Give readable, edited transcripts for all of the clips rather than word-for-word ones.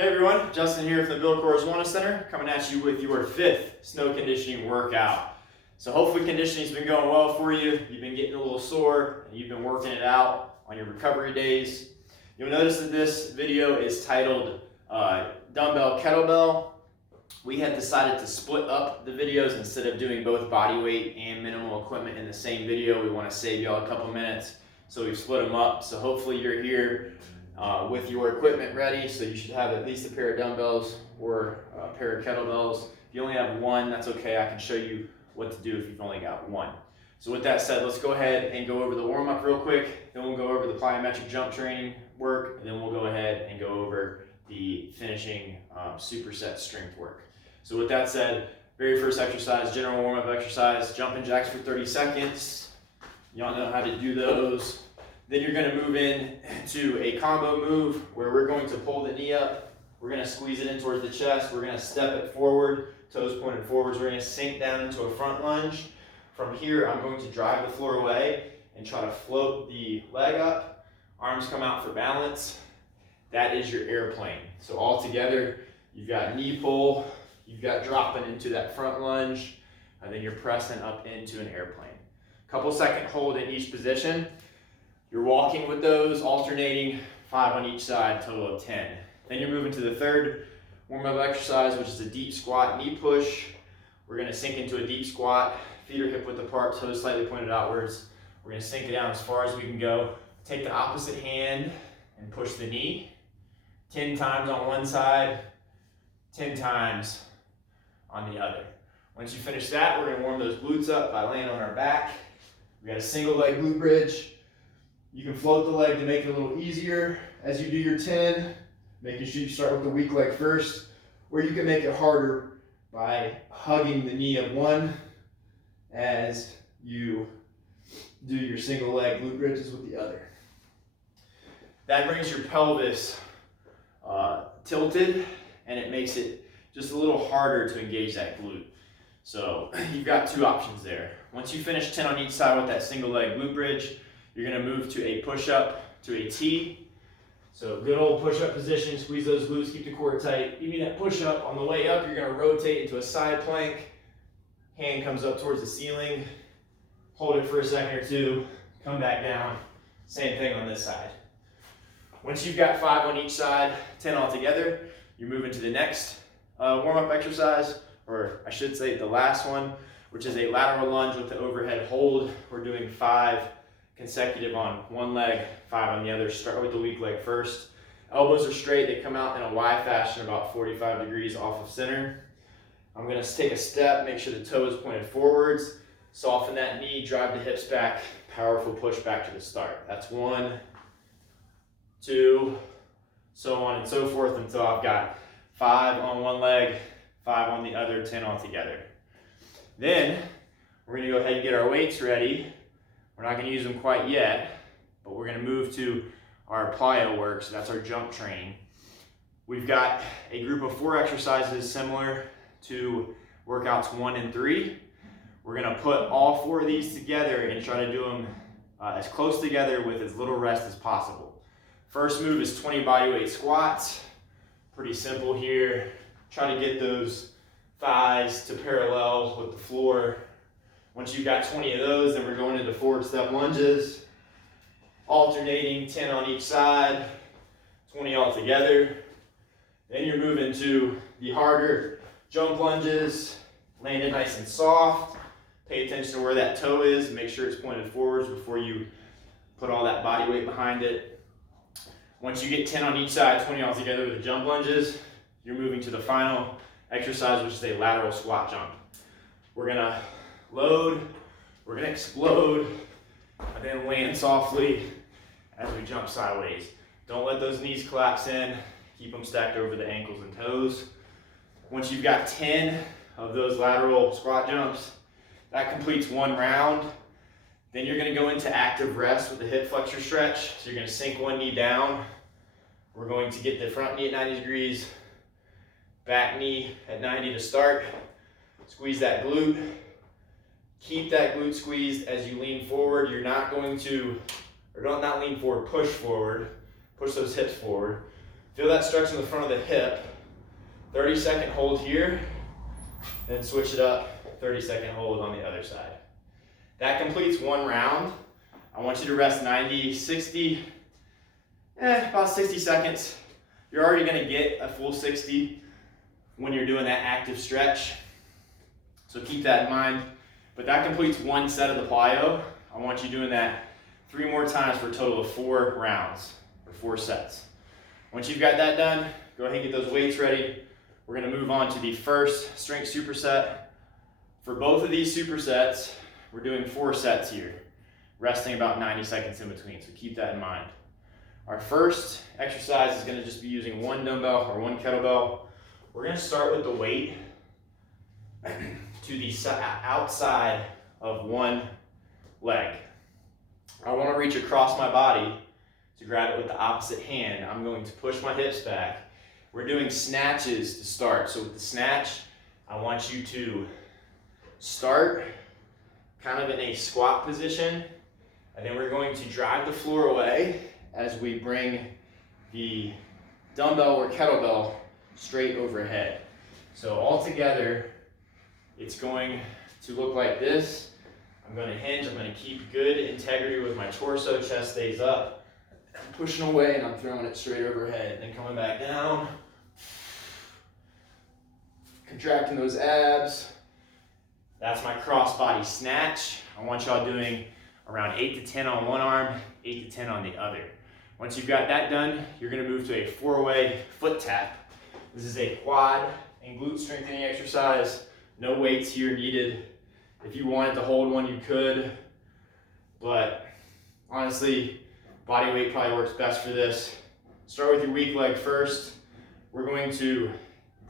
Hey everyone, Justin here from the Bill Wellness Center, coming at you with your 5th snow conditioning workout. So hopefully conditioning's been going well for you. You've been getting a little sore and you've been working it out on your recovery days. You'll notice that this video is titled Dumbbell Kettlebell. We had decided to split up the videos instead of doing both body weight and minimal equipment in the same video. We want to save y'all a couple minutes, so we've split them up. So hopefully you're here with your equipment ready, so you should have at least a pair of dumbbells or a pair of kettlebells. If you only have one, that's okay. I can show you what to do if you've only got one. So with that said, let's go ahead and go over the warm-up real quick, then we'll go over the plyometric jump training work, and then we'll go ahead and go over the finishing superset strength work. So with that said, very first exercise, general warm-up exercise, jumping jacks for 30 seconds. Y'all know how to do those. Then you're going to move in to a combo move where we're going to pull the knee up. We're going to squeeze it in towards the chest. We're going to step it forward, toes pointed forwards. We're going to sink down into a front lunge. From here, I'm going to drive the floor away and try to float the leg up. Arms come out for balance. That is your airplane. So all together, you've got knee pull, you've got dropping into that front lunge, and then you're pressing up into an airplane. Couple second hold in each position. You're walking with those, alternating 5 on each side, total of 10. Then you're moving to the third warm-up exercise, which is a deep squat knee push. We're gonna sink into a deep squat, feet are hip width apart, toes slightly pointed outwards. We're gonna sink it down as far as we can go. Take the opposite hand and push the knee. 10 times on one side, 10 times on the other. Once you finish that, we're gonna warm those glutes up by laying on our back. We got a single leg glute bridge. You can float the leg to make it a little easier as you do your 10, making sure you start with the weak leg first, or you can make it harder by hugging the knee of one as you do your single leg glute bridges with the other. That brings your pelvis tilted, and it makes it just a little harder to engage that glute. So you've got two options there. Once you finish 10 on each side with that single leg glute bridge, you're gonna move to a push-up to a T. So good old push-up position, squeeze those glutes, keep the core tight. Give me that push-up. On the way up, you're gonna rotate into a side plank. Hand comes up towards the ceiling. Hold it for a second or two, come back down. Same thing on this side. Once you've got 5 on each side, 10 all together, you're moving to the next warm-up exercise, or I should say the last one, which is a lateral lunge with the overhead hold. We're doing 5 consecutive on one leg, 5 on the other. Start with the weak leg first. Elbows are straight, they come out in a Y fashion about 45 degrees off of center. I'm gonna take a step, make sure the toe is pointed forwards, soften that knee, drive the hips back, powerful push back to the start. That's 1, 2, so on and so forth until I've got 5 on one leg, 5 on the other, 10 all together. Then we're gonna go ahead and get our weights ready. We're not gonna use them quite yet, but we're gonna move to our Plyo Works. That's our jump training. We've got a group of 4 exercises similar to workouts 1 and 3. We're gonna put all 4 of these together and try to do them as close together with as little rest as possible. First move is 20 bodyweight squats. Pretty simple here. Try to get those thighs to parallel with the floor. Once you've got 20 of those, then we're going into forward step lunges, alternating 10 on each side, 20 all together. Then you're moving to the harder jump lunges, land it nice and soft. Pay attention to where that toe is, make sure it's pointed forwards before you put all that body weight behind it. Once you get 10 on each side, 20 all together with the jump lunges, you're moving to the final exercise, which is a lateral squat jump. We're gonna load, we're gonna explode, and then land softly as we jump sideways. Don't let those knees collapse in, keep them stacked over the ankles and toes. Once you've got 10 of those lateral squat jumps, that completes 1 round. Then you're gonna go into active rest with the hip flexor stretch. So you're gonna sink one knee down. We're going to get the front knee at 90 degrees, back knee at 90 to start. Squeeze that glute. Keep that glute squeezed as you lean forward. You're not going to, or don't not lean forward, push forward. Push those hips forward. Feel that stretch in the front of the hip. 30-second hold here, then switch it up, 30-second hold on the other side. That completes one round. I want you to rest 90, 60, about 60 seconds. You're already gonna get a full 60 when you're doing that active stretch. So keep that in mind. But that completes one set of the plyo. I want you doing that 3 more times for a total of 4 rounds, or 4 sets. Once you've got that done, go ahead and get those weights ready. We're gonna move on to the first strength superset. For both of these supersets, we're doing 4 sets here, resting about 90 seconds in between, so keep that in mind. Our first exercise is gonna just be using 1 dumbbell or 1 kettlebell. We're gonna start with the weight to the outside of one leg. I wanna reach across my body to grab it with the opposite hand. I'm going to push my hips back. We're doing snatches to start. So with the snatch, I want you to start kind of in a squat position, and then we're going to drive the floor away as we bring the dumbbell or kettlebell straight overhead. So all together, it's going to look like this. I'm going to hinge, I'm going to keep good integrity with my torso, chest stays up. I'm pushing away and I'm throwing it straight overhead. Then coming back down. Contracting those abs. That's my cross-body snatch. I want y'all doing around 8 to 10 on one arm, 8 to 10 on the other. Once you've got that done, you're gonna move to a 4-way foot tap. This is a quad and glute strengthening exercise. No weights here needed. If you wanted to hold one, you could, but honestly, body weight probably works best for this. Start with your weak leg first. We're going to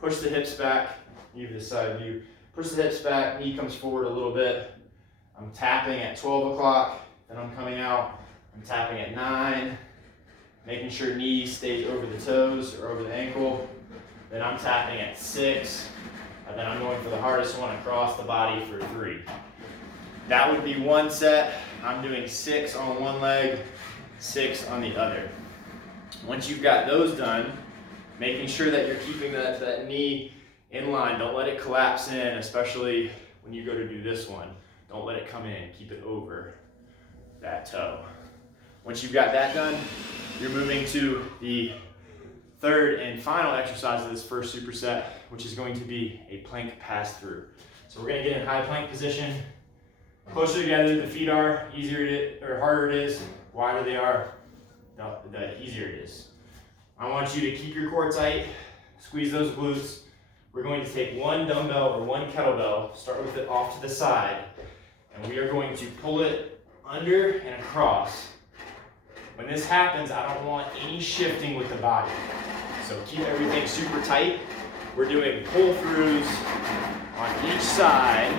push the hips back, give this side view. Push the hips back, knee comes forward a little bit. I'm tapping at 12 o'clock, then I'm coming out. I'm tapping at 9, making sure knee stays over the toes or over the ankle. Then I'm tapping at 6, and then I'm going for the hardest one across the body for 3. That would be one set. I'm doing 6 on one leg, 6 on the other. Once you've got those done, making sure that you're keeping that knee in line. Don't let it collapse in, especially when you go to do this one. Don't let it come in, keep it over that toe. Once you've got that done, you're moving to the third and final exercise of this first superset, which is going to be a plank pass-through. So we're gonna get in high plank position. Closer together the feet are, harder it is, wider they are, the easier it is. I want you to keep your core tight, squeeze those glutes. We're going to take 1 dumbbell or 1 kettlebell, start with it off to the side, and we are going to pull it under and across. When this happens, I don't want any shifting with the body. So keep everything super tight. We're doing pull-throughs on each side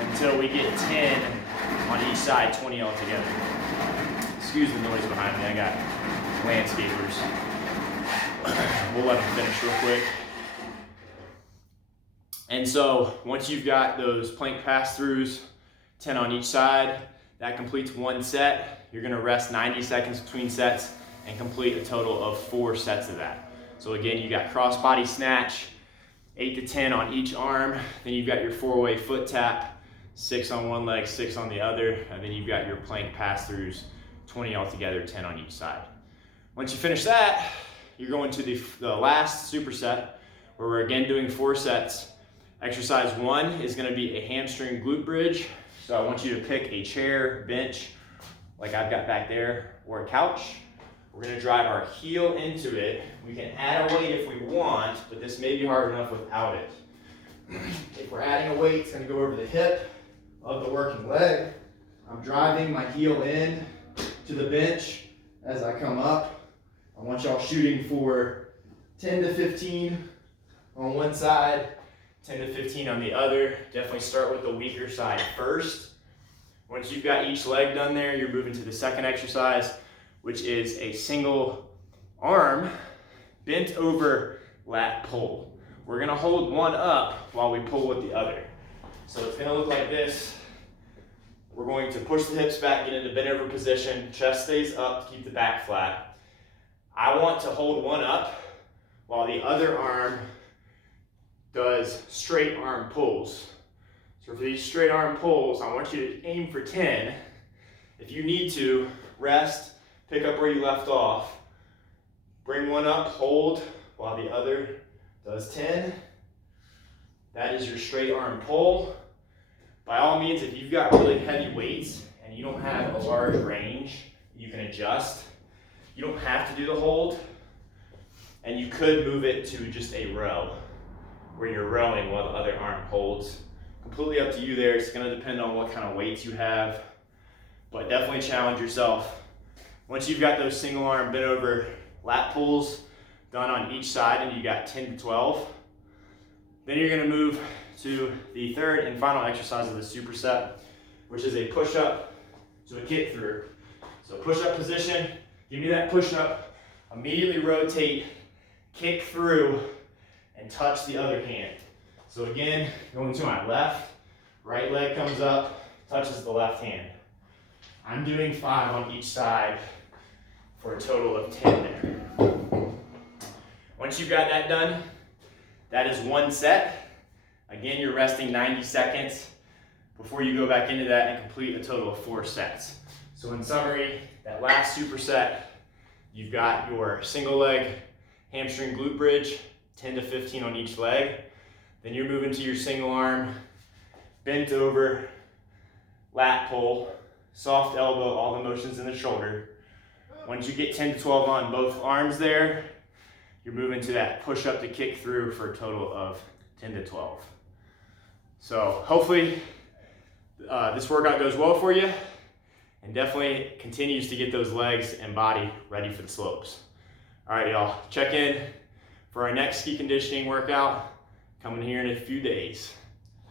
until we get 10 on each side, 20 altogether. Excuse the noise behind me, I got landscapers. We'll let them finish real quick. And so once you've got those plank pass-throughs, 10 on each side, that completes one set. You're gonna rest 90 seconds between sets and complete a total of 4 sets of that. So again, you got cross-body snatch, 8 to 10 on each arm. Then you've got your 4-way foot tap, 6 on one leg, 6 on the other. And then you've got your plank pass-throughs, 20 altogether, 10 on each side. Once you finish that, you're going to the last superset, where we're again doing 4 sets. Exercise 1 is gonna be a hamstring glute bridge. So I want you to pick a chair, bench, like I've got back there, or a couch. We're gonna drive our heel into it. We can add a weight if we want, but this may be hard enough without it. If we're adding a weight, it's gonna go over the hip of the working leg. I'm driving my heel in to the bench as I come up. I want y'all shooting for 10 to 15 on one side, 10 to 15 on the other. Definitely start with the weaker side first. Once you've got each leg done there, you're moving to the second exercise, which is a single arm bent over lat pull. We're gonna hold one up while we pull with the other. So it's gonna look like this. We're going to push the hips back, get into bent over position, chest stays up to keep the back flat. I want to hold one up while the other arm does straight arm pulls. So for these straight arm pulls, I want you to aim for 10. If you need to, rest, pick up where you left off. Bring one up, hold, while the other does 10. That is your straight arm pull. By all means, if you've got really heavy weights and you don't have a large range, you can adjust. You don't have to do the hold, and you could move it to just a row where you're rowing while the other arm holds. Completely up to you there. It's gonna depend on what kind of weights you have, but definitely challenge yourself. Once you've got those single arm bent over lat pulls done on each side and you got 10 to 12, then you're gonna move to the third and final exercise of the superset, which is a push-up to a kick through. So push-up position, give me that push-up, immediately rotate, kick through, and touch the other hand. So again, going to my left, right leg comes up, touches the left hand. I'm doing 5 on each side for a total of 10 there. Once you've got that done, that is one set. Again, you're resting 90 seconds before you go back into that and complete a total of 4 sets. So in summary, that last superset, you've got your single leg hamstring glute bridge, 10 to 15 on each leg. Then you're moving to your single arm, bent over, lat pull, soft elbow, all the motions in the shoulder. Once you get 10 to 12 on both arms there, you're moving to that push up to kick through for a total of 10 to 12. So hopefully this workout goes well for you and definitely continues to get those legs and body ready for the slopes. All right, y'all, check in for our next ski conditioning workout coming here in a few days.